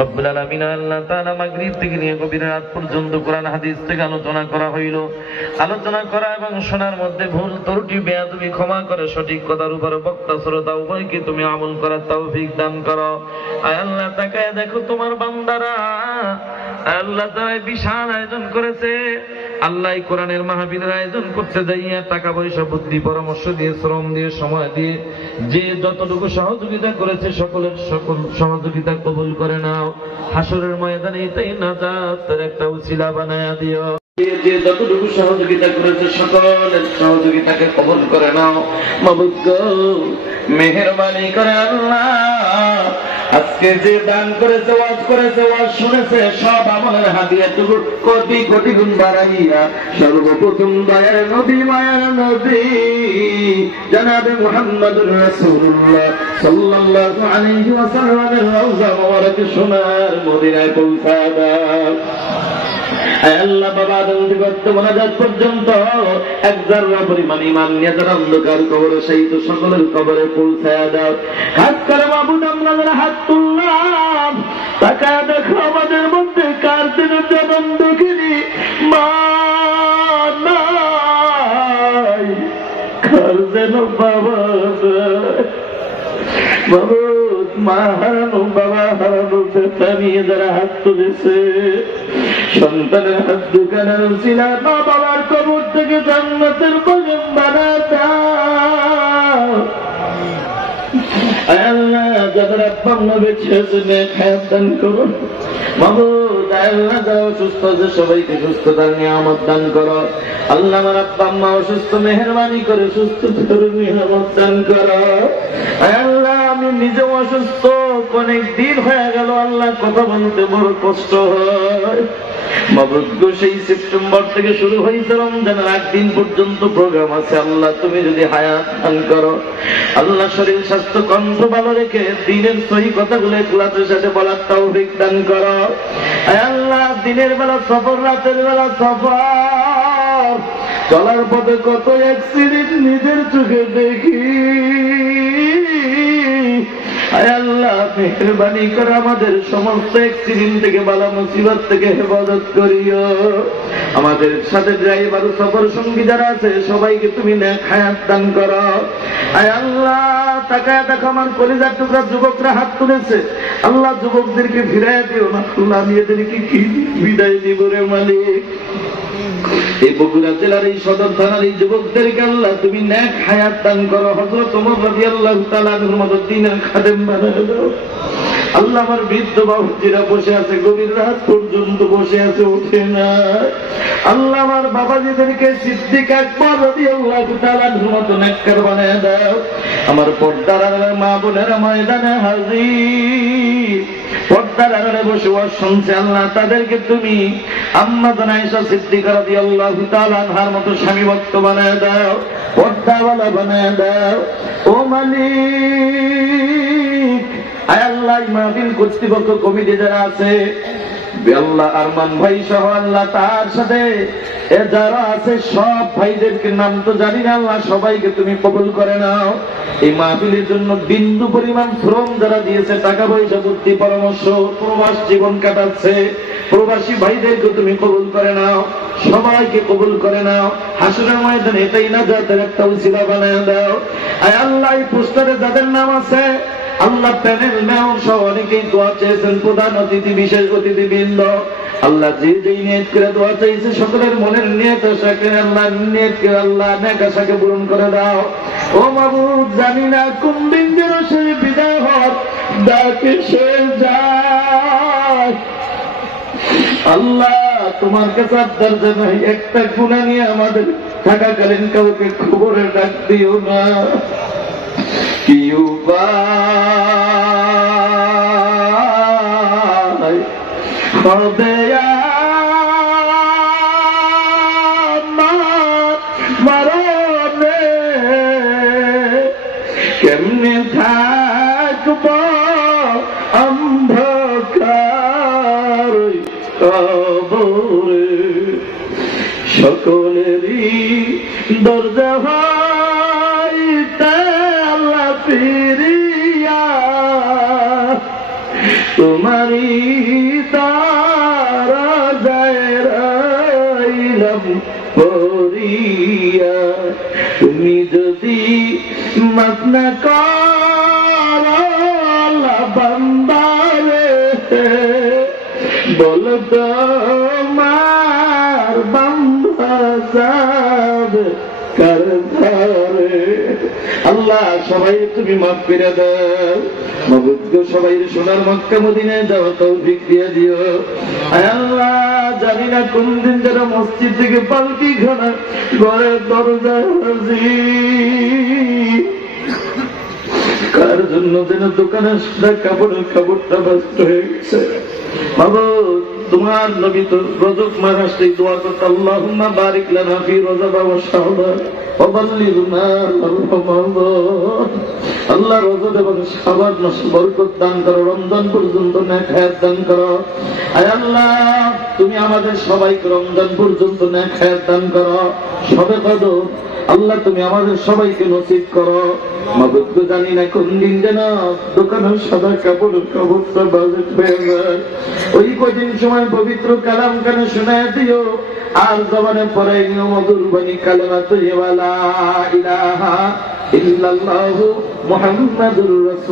রব্বুল আলামিন আল্লাহ তাআলা মাগরিব থেকে নিয়ে গভীর রাত পর্যন্ত কোরআন হাদিস থেকে আলোচনা করা হইল। আলোচনা করা এবং শোনার মধ্যে ভুল ত্রুটি বেয়াদবি ক্ষমা করে সঠিক কথার উপর বক্তা শ্রোতা উভয়কে তুমি আমল করার তৌফিক দান করো। আয় আল্লাহ তাকায় দেখো তোমার বান্দারা আল্লাহ তাআলা বিশাল আয়োজন করেছে। আল্লাহ কোরআনের মাহফিলের আয়োজন করতে যাইয়া টাকা পয়সা বুদ্ধি পরামর্শ দিয়ে শ্রম দিয়ে সময় দিয়ে যে যতটুকু সহযোগিতা করেছে সকল সহযোগিতা কবুল করে নাও। হাসরের ময়দানে এটাই নাজাতের একটা উসিলা বানায়া দিও। যে যতটুকু সহযোগিতা করেছে সকলের সহযোগিতাকে কবুল করে নাও। মাবুদ গো মেহেরবানি করে আল্লাহ আজকে যে দান করেছে ওয়াজ শুনেছে সব আমলের হাদিয়াটুকু কোটি কোটি গুণ বাড়াইয়া সর্বপ্রথম দয়ার নবী মায়ার নবী জনাবে মুহাম্মদুর রাসূলুল্লাহ সাল্লাল্লাহু আলাইহি ওয়াসাল্লামের রওজা মোবারকে সোনার মদিনায় পৌঁছায় দাও। আল্লাহ বাবা আদম থেকে মোনাজাত পর্যন্ত এক যারা পরিমাণ ঈমান নিয়ে যারা অন্ধকার কবরে সেই তো সকলের কবরে পৌঁছায়া দাও। হাত করে মাবুদ আমরা যারা হাত তুললাম তাকায় দেখো আমাদের মধ্যে কার দিন জনম দুঃখিনী মা নাই, কার যেন বাবা মাবুদ মা হারানো বাবা হারানো বেতা নিয়ে যারা হাত তুলেছে সন্তানের হাত দোকানের ছিল মা বাবার কবর থেকে জান্নাতের বাগান বানায় দাও। আল্লাহ যাদের আব্বা আম্মা বেঁচে আছে নেক হায়াত দান করো। মাবুদ আল্লাহ যারা অসুস্থ আছে সবাইকে সুস্থতার নিয়ামত দান করো। আল্লাহ আমার আব্বা আম্মা অসুস্থ মেহেরবানি করে সুস্থতার নিয়ামত দান করো। আল্লাহ আমি নিজেও অসুস্থ অনেক দিন হয়ে গেল আল্লাহ কথা বলতে বড় কষ্ট হয়। মাবুদ সেই সেপ্টেম্বর থেকে শুরু হয়েছে রমজানের 8 দিন পর্যন্ত প্রোগ্রাম আছে। আল্লাহ তুমি যদি হায়াত দান করো আল্লাহ শরীর স্বাস্থ্য কণ্ঠ ভালো রেখে দিনের সহি কথাগুলো ইখলাসের সাথে বলার তৌফিক দান করো। আল্লাহ দিনের বেলা সফর রাতের বেলা সফর চলার পথে কত অ্যাক্সিডেন্ট নিজের চোখে দেখি। আল্লাহ মেহেরবানি করে আমাদের সমস্ত অ্যাক্সিডেন্ট থেকে বালা মুসিবত থেকে হেফাজত করিও। আমাদের সাথে ড্রাইভার সফর সঙ্গী যারা আছে সবাইকে তুমি নেক হায়াত দান করো। আল্লাহ তাকায় দেখো আমার কলিজার টুকরা যুবকরা হাত তুলেছে আল্লাহ যুবকদেরকে ফিরাইয়া দিও না। আল্লাহ আমি এদেরকে কি বিদায় দিব রে মালিক। এই বগুড়া জেলার এই সদর থানার এই যুবকদেরকে আল্লাহ তুমি নেক হায়াত দান করো। হযরত ওমর রাদিয়াল্লাহু তাআলা আনহুর মতো দ্বীনের খাদেম বানায় দাও। আল্লাহ আমার বৃদ্ধ বাবুজিরা বসে আছে গভীর রাত পর্যন্ত বসে আছে ওঠে না। আল্লাহ আমার বাবাজিদেরকে সিদ্দিক আকবর রাদিয়াল্লাহু তাআলা আনহুর মতো নেককার বানায় দাও। আমার পর্দার আড়ালের মা বোনেরা ময়দানে হাজির পর্দার আড়ালে বসে ওয়াজ শুনছে আল্লাহ তাদেরকে তুমি আম্মা জান আয়েশা সিদ্দিকা রাদিয়াল্লাহু তাআলা আনহার মতো স্বামী ভক্ত বানায় দাও, পর্দাওয়ালা বানায় দাও। ও মালিক আয় আল্লাহ মাহফিল কর্তৃপক্ষ কমিটি যারা আছে আল্লাহ আরমান ভাই সহ আল্লাহ তার সাথে যারা আছে সব ভাইদেরকে নাম তো জানি না আল্লাহ সবাইকে তুমি কবুল করে নাও। এই মাহফিলের জন্য বিন্দু পরিমাণ শ্রম যারা দিয়েছে টাকা পয়সা বুদ্ধি পরামর্শ প্রবাস জীবন কাটাচ্ছে প্রবাসী ভাইদেরকে তুমি কবুল করে নাও, সবাইকে কবুল করে নাও। হাসরের ময়দানে এটাই নাজাতের একটা উসিলা বানায় দাও। আয় আল্লাহ এই পোস্টারে যাদের নাম আছে আল্লাহ প্যানেল মেয়র সহ অনেকেই দোয়া চেয়েছেন প্রধান অতিথি বিশেষ অতিথিবৃন্দ আল্লাহ যে যেই নিয়ত করে দোয়া চাইছে সকলের মনের নিয়ত আশাকে আল্লাহ নিয়তকে আল্লাহ নেক আশাকে পূরণ করে দাও। ও মাবুদ জানি না কোন দিন যেন সে বিদায় হয় ডাকে সে যায় আল্লাহ তোমার কাছে আবদার জানাই একটা গুনাহ নিয়ে আমাদের থাকাকালীন কাউকে খবরে ডাক দিও না। কি উপায় হবে মরণে কেমনে থাকব অন্ধকার কবরে সকলেরই দরজা হইতে আল্লাহ ফিরিয়া তোমারই তারা যায় রাইলাম পরিয়া, তুমি যদি মাফ না করো বান্দারে, বলো তোমার বান্দা যাবে কার ধারে। আল্লাহ সবাই তুমি মাফ করে দাও, মাবুদ গো সবাই সোনার মক্কা মদিনায় যাওয়া তৌফিক দিয়ে দিও। আয় আল্লাহ জানি না কোন দিন যেন মসজিদ থেকে পালকি খানা ঘরের দরজায় হাজির, কার জন্য যেন দোকানের সাদা কাপড়টা নষ্ট হয়ে গেছে। মাবুদ তোমার নবী তো রজব মাস আসলে দোয়া করতে, আল্লাহুম্মা বারিক লানা ফি রজব ওয়া শাবান ওয়া বাল্লিগনা রমাদান। আল্লাহ রজব এবং শাবান মাসে বরকত দান করো, রমজান পর্যন্ত নেক হায়াত দান করো। আয় আল্লাহ তুমি আমাদের সবাইকে রমজান পর্যন্ত নেক হায়াত দান করো। সবে কদর আল্লাহ তুমি আমাদের সবাইকে নসিব করো। মাবুদ জানি না কোন দিন যেন দোকানের সাদা কাপড়টা বাজেট হয়ে যায়, ওই কদিন সময় পবিত্র কালাম কানে শোনায় দিও, আর জবানে পড়াই নিও মধুর বাণী কালেমা তাইয়্যিবা লা ইলাহা ইল্লাল্লাহু মুহাম্মাদুর রাসূল।